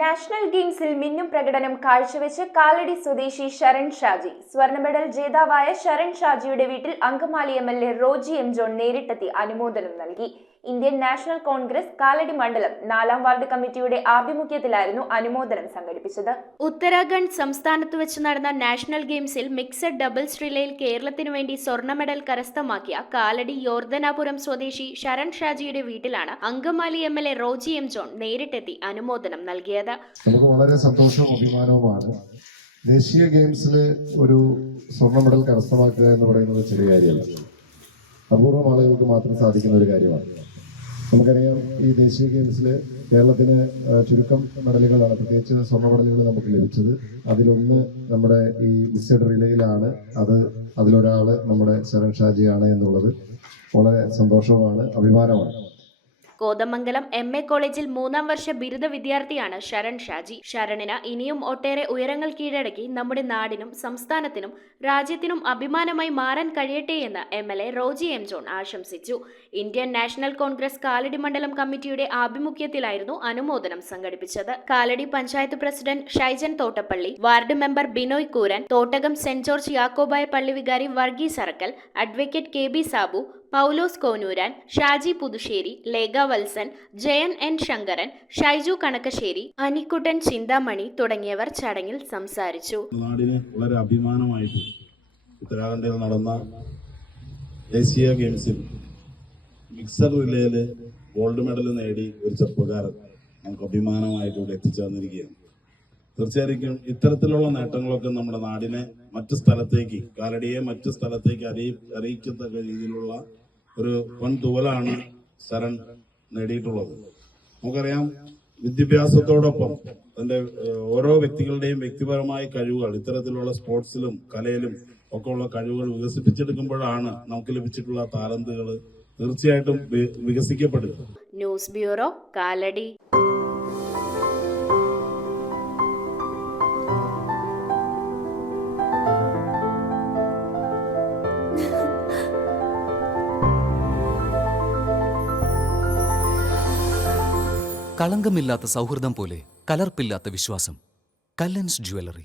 National ഗെയിംസിൽ മിന്നും പ്രകടനം കാഴ്ചവെച്ച് കാലടി സ്വദേശി ശരൺ ഷാജി. സ്വർണ്ണ മെഡൽ ജേതാവായ ശരൺ ഷാജിയുടെ വീട്ടിൽ Angamaly MLA Roji M John നേരിട്ടെത്തി അനുമോദനം നൽകി. ഇന്ത്യൻ നാഷണൽ കോൺഗ്രസ് കാലടി മണ്ഡലം 4ാം വാർഡ് കമ്മിറ്റിയുടെ ആഭിമുഖ്യത്തിലായിരുന്നു അനുമോദനം സംഘടിപ്പിച്ചത്. ഉത്തരാഖണ്ഡ് സംസ്ഥാനത്ത് വെച്ച് നടന്ന നാഷണൽ ഗെയിംസിൽ മിക്സഡ് ഡബിൾസ് റിലേയിൽ കേരളത്തിനു വേണ്ടി സ്വർണ്ണ മെഡൽ കരസ്ഥമാക്കിയ കാലടി യോർദനാപുരം സ്വദേശി ശരൺ ഷാജിയുടെ വീട്ടിലാണ് Angamaly MLA Roji M John നേരിട്ടെത്തി അനുമോദനം നൽകിയത്. നമുക്ക് വളരെ സന്തോഷവും അഭിമാനവുമാണ്. ദേശീയ ഗെയിംസിൽ ഒരു സ്വർണ്ണ മെഡൽ കരസ്ഥമാക്കുക എന്ന് പറയുന്നത് ചെറിയ കാര്യമല്ല. അപൂർവം ആളുകൾക്ക് മാത്രം സാധിക്കുന്ന ഒരു കാര്യമാണ്. നമുക്കറിയാം, ഈ ദേശീയ ഗെയിംസിൽ കേരളത്തിന് ചുരുക്കം മെഡലുകളാണ്, പ്രത്യേകിച്ച് സ്വർണ്ണ മെഡലുകൾ നമുക്ക് ലഭിച്ചത്. അതിലൊന്ന് നമ്മുടെ ഈ മിക്സഡ് റിലേയിലാണ്. അതിലൊരാള് നമ്മുടെ ശരൺ ഷാജിയാണ് എന്നുള്ളത് വളരെ സന്തോഷമാണ്, അഭിമാനമാണ്. കോതമംഗലം MA കോളേജിൽ 3ാം വർഷ ബിരുദ വിദ്യാർത്ഥിയാണ് ശരൺ ഷാജി. ശരണിന് ഇനിയും ഒട്ടേറെ ഉയരങ്ങൾ കീഴടക്കി നമ്മുടെ നാടിനും സംസ്ഥാനത്തിനും രാജ്യത്തിനും അഭിമാനമായി മാറാൻ കഴിയട്ടെയെന്ന് MLA റോജി എം ജോൺ ആശംസിച്ചു. ഇന്ത്യൻ നാഷണൽ കോൺഗ്രസ് കാലടി മണ്ഡലം കമ്മിറ്റിയുടെ ആഭിമുഖ്യത്തിലായിരുന്നു അനുമോദനം സംഘടിപ്പിച്ചത്. Kalady panchayat president Shaijan Thottappally, ward member Binoy Kooran, Thottakam saint George Yakobaya പള്ളി വികാരി വർഗീസ് അറക്കൽ, അഡ്വക്കേറ്റ് KB സാബു, പൗലോസ് കോനൂരാൻ, ഷാജി പുതുശ്ശേരി, ലേഖ വത്സൻ, ജയൻ N ശങ്കരൻ, ഷൈജു കണക്കശ്ശേരി, അനിക്കുട്ടൻ ചിന്താമണി തുടങ്ങിയവർ ചടങ്ങിൽ സംസാരിച്ചു. നാടിന് വളരെ അഭിമാനമായിട്ട് ഉത്തരാഖണ്ഡിൽ നടന്ന ദേശീയ ഗെയിംസിൽ മിക്സഡ് റിലേയില് ഗോൾഡ് മെഡൽ നേടി ഒരു ചെറുപ്പക്കാരൻ നമുക്ക് അഭിമാനമായിട്ട് ഇവിടെ എത്തിച്ചേർന്നിരിക്കുകയാണ്. തീർച്ചയായിട്ടും ഇത്തരത്തിലുള്ള നേട്ടങ്ങളൊക്കെ നമ്മുടെ നാടിനെ മറ്റു സ്ഥലത്തേക്ക്, കാലടിയെ മറ്റു സ്ഥലത്തേക്ക് അറിയിക്കത്തക്ക രീതിയിലുള്ള ഒരു വൻതൂവലാണ് ശരൺ നേടിയിട്ടുള്ളത്. നമുക്കറിയാം, വിദ്യാഭ്യാസത്തോടൊപ്പം അതിന്റെ ഓരോ വ്യക്തികളുടെയും വ്യക്തിപരമായ കഴിവുകൾ ഇത്തരത്തിലുള്ള സ്പോർട്സിലും കലയിലും ഒക്കെ ഉള്ള കഴിവുകൾ വികസിപ്പിച്ചെടുക്കുമ്പോഴാണ് നമുക്ക് ലഭിച്ചിട്ടുള്ള താലന്തുകൾ തീർച്ചയായിട്ടും വികസിക്കപ്പെടുക. News bureau, Kalady. കളങ്കമില്ലാത്ത സൗഹൃദം പോലെ കലർപ്പില്ലാത്ത വിശ്വാസം. കല്ലൻസ് ജ്വല്ലറി.